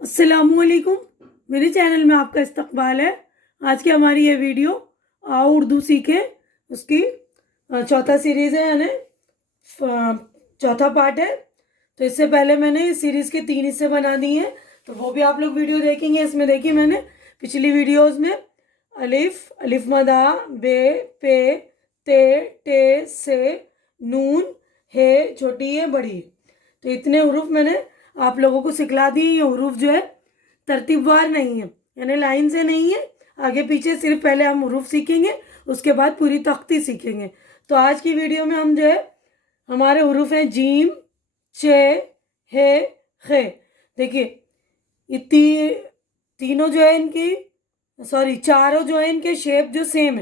अस्सलामुअलैकुम। मेरे चैनल में आपका इस्तकबाल है। आज की हमारी ये वीडियो आओ उर्दू सीखें उसकी चौथा सीरीज़ है, यानी चौथा पार्ट है। तो इससे पहले मैंने इस सीरीज़ के 3 हिस्से बना दिए हैं, तो वो भी आप लोग वीडियो देखेंगे। इसमें देखिए, मैंने पिछली वीडियोज़ में अलिफ, अलिफ मदा, बे, पे, ते, टे, से, नून, हे, छोटी है, बड़ी है, तो इतने हरूफ मैंने आप लोगों को सिखला दिए। ये हरूफ जो है तरतीबवार नहीं है, यानी लाइन से नहीं है, आगे पीछे सिर्फ पहले हम हरूफ सीखेंगे, उसके बाद पूरी तख्ती सीखेंगे। तो आज की वीडियो में हम जो है, हमारे हरूफ हैं जीम, चे, हे, खे। देखिए ये तीनों जो है इनकी, सॉरी चारों जो है इनके शेप जो सेम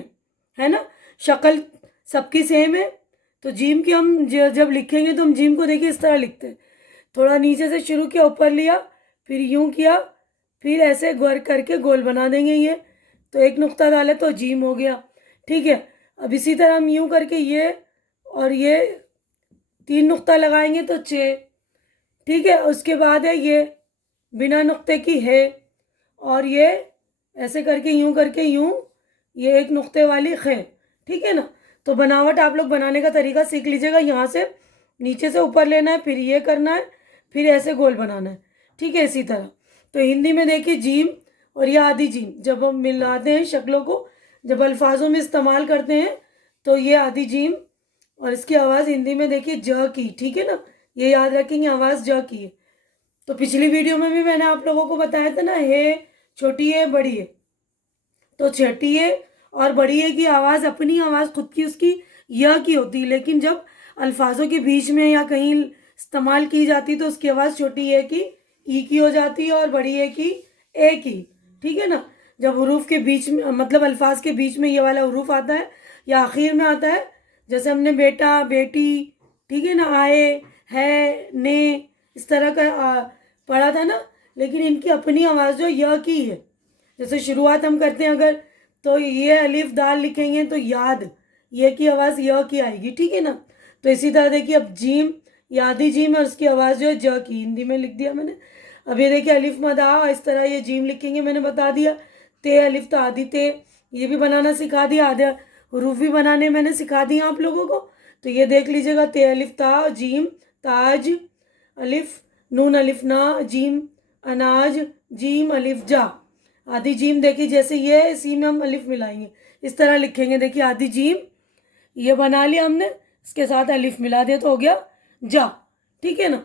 है ना, शक्ल सबकी सेम है। तो जीम की हम जब लिखेंगे तो हम जीम को देखिए इस तरह लिखते हैं, थोड़ा नीचे से शुरू किया, ऊपर लिया, फिर यूं किया, फिर ऐसे गोल करके गोल बना देंगे। ये तो एक नुक्ता डाले तो जीम हो गया, ठीक है। अब इसी तरह हम यूं करके ये और ये 3 नुक्ता लगाएंगे तो चे, ठीक है। उसके बाद है ये बिना नुक्ते की है, और ये ऐसे करके यूं करके यूं, ये एक नुक्ते वाली खे, ठीक है ना। तो बनावट आप लोग बनाने का तरीका सीख लीजिएगा। यहाँ से नीचे से ऊपर लेना है, फिर ये करना है, फिर ऐसे गोल बनाना है, ठीक है। इसी तरह तो हिंदी में देखिए जीम और ये आधी जीम, जब हम मिलाते हैं शक्लों को, जब अल्फाजों में इस्तेमाल करते हैं, तो ये आधी जीम, और इसकी आवाज़ हिंदी में देखिए ज की, ठीक है ना। ये याद रखेंगे, आवाज़ ज की है। तो पिछली वीडियो में भी मैंने आप लोगों को बताया था ना, हे छोटी है बड़ी है, तो छोटी है और बड़ी है की आवाज़, अपनी आवाज़ खुद की उसकी य की होती है, लेकिन जब अल्फाजों के बीच में या कहीं इस्तेमाल की जाती तो उसकी आवाज़ छोटी है की ई की हो जाती है, और बड़ी है की ए की, ठीक है ना। जब हरूफ के बीच में, मतलब अल्फाज के बीच में ये वाला हरूफ आता है या आखिर में आता है, जैसे हमने बेटा, बेटी, ठीक है ना, आए, है, ने, इस तरह का पढ़ा था ना। लेकिन इनकी अपनी आवाज़ जो य की है, जैसे शुरुआत हम करते हैं अगर, तो ये अलिफ दाल लिखेंगे तो याद, ये की आवाज़ य की आएगी, ठीक है ना। तो इसी तरह देखिए, अब जीम, यादी जीम है और उसकी आवाज़ जो है ज की, हिंदी में लिख दिया मैंने। अब ये देखिए अलिफ मदा, इस तरह ये जीम लिखेंगे, मैंने बता दिया। ते अलिफ तो आदि ते, ये भी बनाना सिखा दिया, आधे हरूफ भी बनाने मैंने सिखा दिया आप लोगों को। तो ये देख लीजिएगा, ते अलिफ ता, जीम, ताज, अलिफ, नून अलिफ ना, जीम, अनाज, जीम अलिफ जा, आधी जीम। देखिए जैसे ये इसी में हम अलिफ मिलाएंगे, इस तरह लिखेंगे। देखिए आधी जीम ये बना लिया हमने, इसके साथ अलिफ मिला दिया तो हो गया जा, ठीक है ना।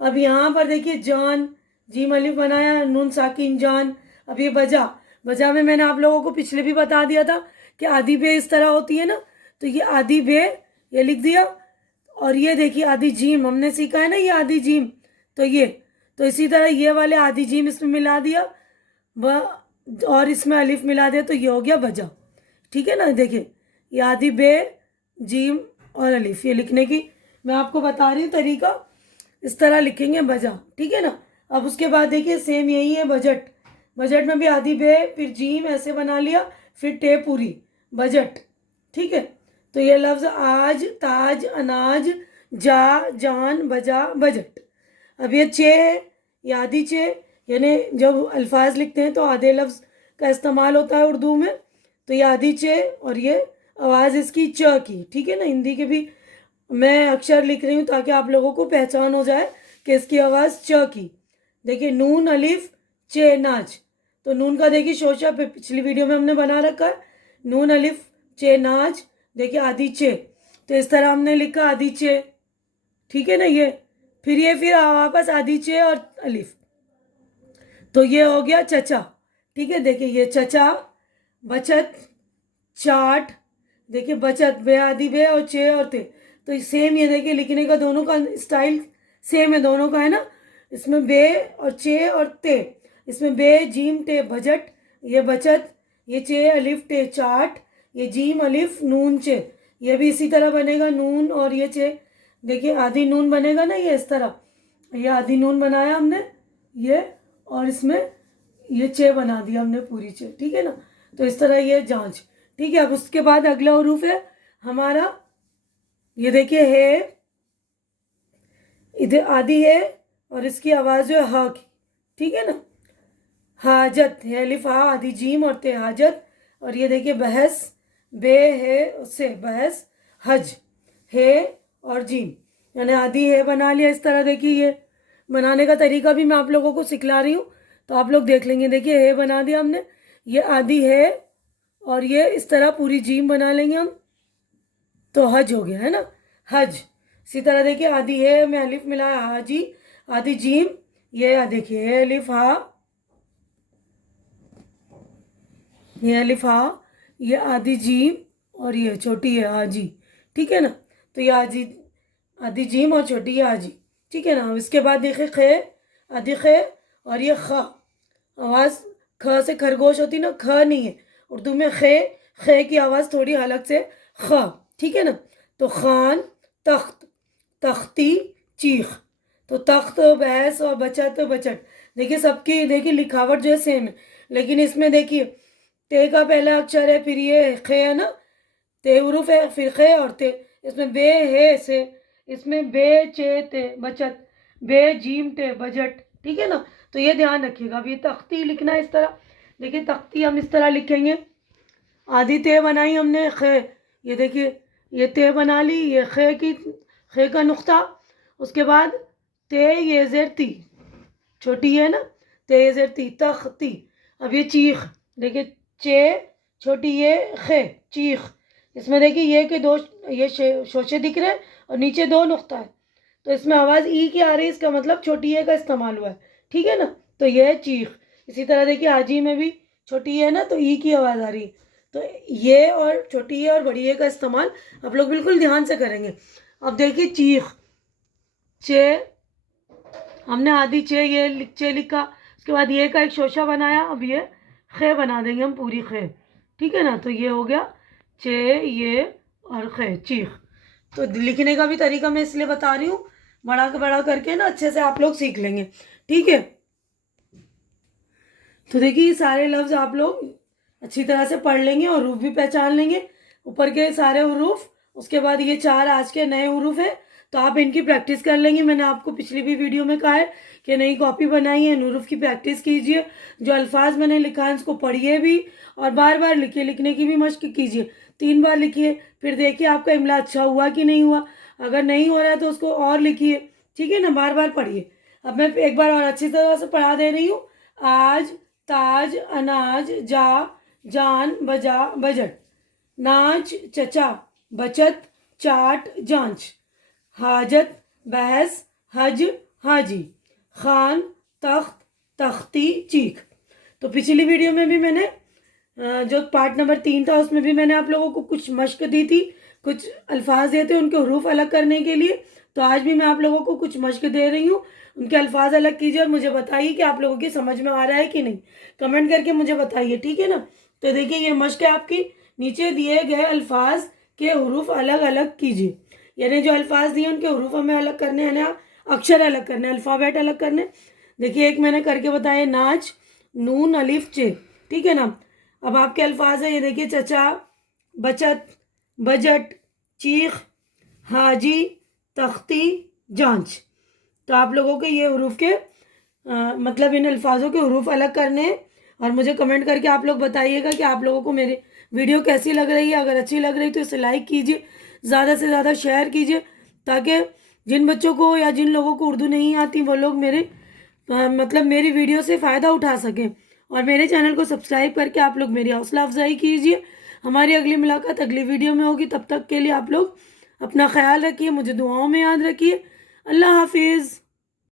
अब यहाँ पर देखिए जान, जीम अलिफ बनाया, नून साकिन जान। अब ये बजा, बजा में मैंने आप लोगों को पिछले भी बता दिया था कि आधी बे इस तरह होती है ना, तो ये आधी बे ये लिख दिया। और ये देखिए आधी जीम हमने सीखा है ना, ये आधी जीम, तो ये, तो इसी तरह ये वाले आधी जीम इसमें मिला दिया और इसमें अलिफ मिला दिया, तो ये हो गया बजा, ठीक है ना। देखिए ये आधी बे, जीम और अलिफ, ये लिखने की मैं आपको बता रही हूँ तरीका, इस तरह लिखेंगे बजा, ठीक है ना। अब उसके बाद देखिए सेम यही है बजट, बजट में भी आधी बे, फिर जीम ऐसे बना लिया, फिर टे पूरी, बजट, ठीक है। तो ये लफ्ज़ आज, ताज, अनाज, जा, जान, बजा, बजट। अब ये चे है, ये आधी चे, यानी जब अल्फाज लिखते हैं तो आधे लफ्ज़ का इस्तेमाल होता है उर्दू में, तो ये आधी चे और ये आवाज़ इसकी च की, ठीक है ना। हिंदी के भी मैं अक्षर लिख रही हूँ ताकि आप लोगों को पहचान हो जाए कि इसकी आवाज़ च की। देखिए नून अलिफ चे नाच, तो नून का देखिए शोशा पिछली वीडियो में हमने बना रखा है, नून अलिफ चे नाच। देखिए आधी चे, तो इस तरह हमने लिखा आधी चे, ठीक है ना। ये फिर वापस आधी चे और अलिफ, तो ये हो गया चचा, ठीक है। देखिए ये चचा, बचत, चाट, देखिए बचत, बे आधी बे और चे और ते, तो सेम ये देखिए लिखने का दोनों का स्टाइल सेम है, दोनों का है ना। इसमें बे और चे और ते, इसमें बे जीम टे बजट, ये बचत, ये चे अलिफ टे चाट, ये जीम अलिफ नून चे, ये भी इसी तरह बनेगा, नून और ये चे। देखिए आधी नून बनेगा ना, ये इस तरह, ये आधी नून बनाया हमने ये, और इसमें ये चे बना दिया हमने पूरी चे, ठीक है ना। तो इस तरह ये जांच, ठीक है। अब उसके बाद अगला हरूफ है हमारा, ये देखिए है, इधर आधी है और इसकी आवाज़ जो है हा की, ठीक है ना। हाजत है अलिफ हा आधी जीम और ते हाजत। और ये देखिए बहस, बे है उससे बहस, हज है और जीम, यानी आधी है बना लिया इस तरह। देखिए ये बनाने का तरीका भी मैं आप लोगों को सिखला रही हूँ, तो आप लोग देख लेंगे। देखिए है बना दिया हमने, ये आधी है और ये इस तरह पूरी जीम बना लेंगे हम, तो हज हो गया है ना, हज। इसी तरह देखिए आधी है में अलिफ मिलाया हाजी, आधी जीम, ये देखिए है अलिफ हा, ये अलिफ हा, ये आधी जीम और ये छोटी है हाजी, ठीक है ना। तो ये आधी आधी जीम और छोटी है हाजी, ठीक है ना। अब इसके बाद देखिए खे, आधी खे और ये ख, आवाज़ ख से खरगोश होती ना, ख नहीं है उर्दू में, खे, खे की आवाज़ थोड़ी अलग से, ख, ठीक है ना। तो खान, तख्त, तख्ती, चीख। तो तख्त बहस और बचत बचट, देखिए सबकी देखिए लिखावट जो है सेम है, लेकिन इसमें देखिए ते का पहला अक्षर है, फिर ये खे है ना, ते उरूफ है, फिर खे और ते। इसमें बे है से, इसमें बे चे ते बचत, बे जीम ते बजट, ठीक है ना। तो ये ध्यान रखिएगा। अब ये तख्ती लिखना है इस तरह, देखिए तख्ती हम इस तरह लिखेंगे। आधी ते बनाई हमने खे, ये देखिए ये ते बना ली, ये खे की, खे का नुक्ता, उसके बाद ते ये जेर ती, छोटी है ना, ते ये जेर ती, तख्ती। अब ये चीख, देखिए चे छोटी ये खे, चीख। इसमें देखिए ये के दो ये शोशे दिख रहे हैं और नीचे दो नुक्ता है, तो इसमें आवाज़ ई की आ रही है, इसका मतलब छोटी ए का इस्तेमाल हुआ है, ठीक है ना। तो ये है चीख। इसी तरह देखिए हाजी में भी छोटी है ना, तो ई की आवाज़ आ रही है, तो ये और छोटी ए और बड़ी ए का इस्तेमाल आप लोग बिल्कुल ध्यान से करेंगे। अब देखिए चीख, चे हमने आधी चे ये चे लिखा, उसके बाद ये का एक शोशा बनाया, अब ये खे बना देंगे हम पूरी खे, ठीक है ना। तो ये हो गया चे ये और खे, चीख। तो लिखने का भी तरीका मैं इसलिए बता रही हूँ, बड़ा करके ना अच्छे से आप लोग सीख लेंगे, ठीक है। तो देखिए ये सारे लफ्ज़ आप लोग अच्छी तरह से पढ़ लेंगे और हरूफ भी पहचान लेंगे, ऊपर के सारे हरूफ। उसके बाद ये 4 आज के नए हरूफ हैं, तो आप इनकी प्रैक्टिस कर लेंगे। मैंने आपको पिछली भी वीडियो में कहा है कि नई कॉपी बनाई है, इन हरूफ की प्रैक्टिस कीजिए, जो अल्फाज मैंने लिखा है उसको पढ़िए भी और बार बार लिखिए, लिखने की भी मश्क कीजिए, 3 बार लिखिए, फिर देखिए आपका इमला अच्छा हुआ कि नहीं हुआ। अगर नहीं हो रहा है तो उसको और लिखिए, ठीक है ना, बार बार पढ़िए। अब मैं एक बार और अच्छी तरह से पढ़ा दे रही हूँ। आज, ताज, अनाज, जा, जान, बजा, बजट, नाच, चचा, बचत, चाट, जांच, हाजत, बहस, हज, हाजी, खान, तख्त, तख्ती, चीख। तो पिछली वीडियो में भी मैंने जो पार्ट नंबर 3 था उसमें भी मैंने आप लोगों को कुछ मश्क दी थी, कुछ अल्फाज दिए थे उनके हरूफ अलग करने के लिए। तो आज भी मैं आप लोगों को कुछ मश्क दे रही हूँ, उनके अल्फाज अलग कीजिए और मुझे बताइए कि आप लोगों की समझ में आ रहा है कि नहीं, कमेंट करके मुझे बताइए, ठीक है ना। तो देखिए ये मश्क है आपकी, नीचे दिए गए अल्फाज के हरूफ अलग अलग कीजिए, यानी जो अल्फाज दिए उनके हरूफ हमें अलग करने हैं ना, अक्षर अलग करने, अल्फ़ाबेट अलग करने। देखिए एक मैंने करके बताया, नाच, नून अलिफ चे, ठीक है ना। अब आपके अल्फाज है, ये देखिए चचा, बचत, बजट, चीख, हाजी, तख्ती, जांच। तो आप लोगों के ये हरूफ के मतलब इन अल्फाजों के हरूफ अलग करने हैं और मुझे कमेंट करके आप लोग बताइएगा कि आप लोगों को मेरी वीडियो कैसी लग रही है। अगर अच्छी लग रही तो इसे लाइक कीजिए, ज़्यादा से ज़्यादा शेयर कीजिए, ताकि जिन बच्चों को या जिन लोगों को उर्दू नहीं आती वो लोग मेरे मतलब मेरी वीडियो से फ़ायदा उठा सकें। और मेरे चैनल को सब्सक्राइब करके आप लोग मेरी हौसला अफजाई कीजिए। हमारी अगली मुलाकात अगली वीडियो में होगी, तब तक के लिए आप लोग अपना ख्याल रखिए, मुझे दुआओं में याद रखिए। अल्लाह हाफिज़।